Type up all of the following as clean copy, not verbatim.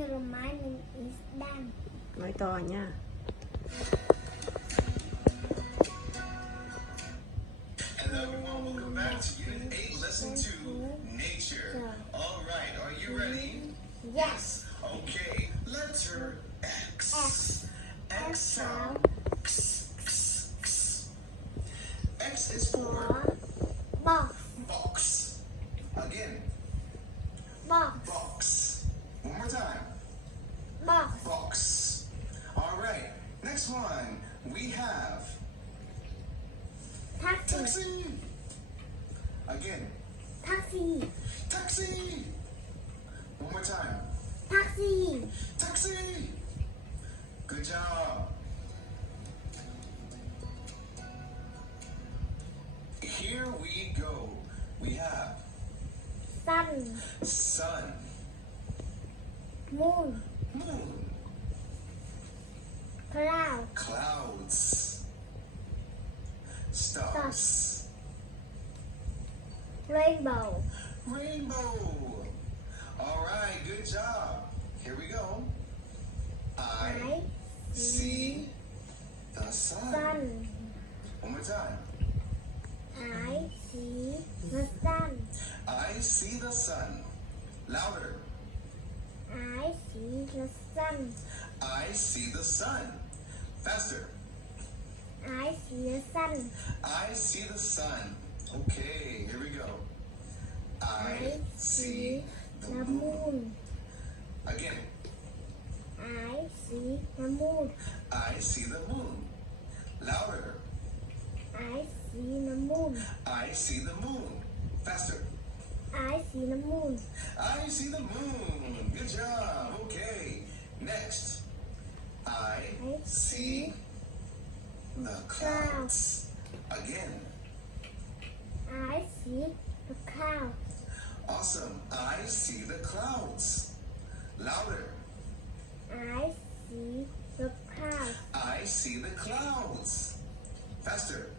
Hello, my name is Dan. Nói to nha. Hello everyone, welcome back to Unit 8, Lesson 2, Nature. Alright, are you ready? Yes. Okay, letter X. X sound. X, X, X. X is for Box. box. Again, Box. box. One more time. Box. Box. Alright, next one. We have Taxi. taxi. Again, Taxi. taxi. One more time. Taxi. Taxi. Good job. Here we go. We have Sun. sun, Moon. moon, Cloud. clouds, stars, Rainbow. rainbow. All right, good job. Here we go. I I see the sun. Sun. One more time. I see the sun. I see the sun. Louder. I see the sun. I see the sun. Faster. I see the sun. I see the sun. Okay, here we go. I see the the moon. moon. Again, I see the moon. I see the moon. Louder. I see the moon. I see the moon. Faster. I see the moon. I see the moon. Good job. Okay. Next. I see the clouds. Again. I see the cloud. Awesome. I see the clouds. Louder. I see the cloud. I see the clouds. Faster.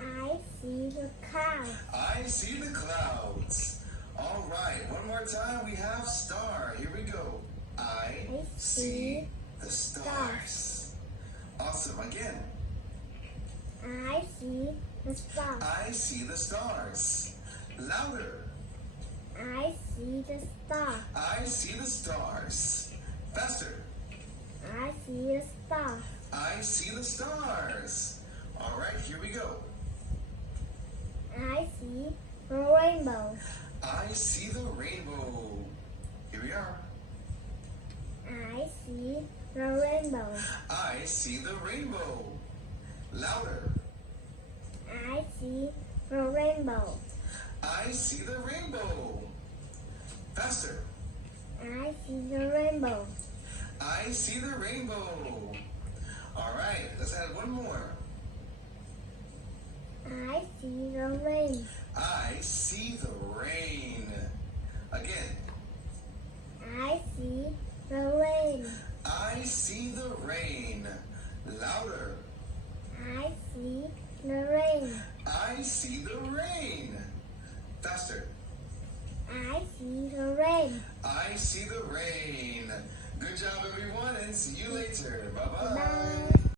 I see the cloud. I see the clouds. All right. One more time. We have star. Here we go. I see the stars. Awesome. Again. I see the stars. I see the stars. Louder. I see the star. I see the stars. Faster. I see the star. I see the stars. All right, here we go. I see the rainbow. I see the rainbow. Here we are. I see the rainbow. I see the rainbow. Louder. I see the rainbow. I see the rainbow. Faster. I see the rainbow. I see the rainbow. All right, let's add one more. I see the rain. I see the rain. Again. I see the rain. I see the rain. Louder. I see the rain. I see the rain. Faster. I see the rain. I see the rain. Good job, everyone, and see you later. Bye-bye. Bye.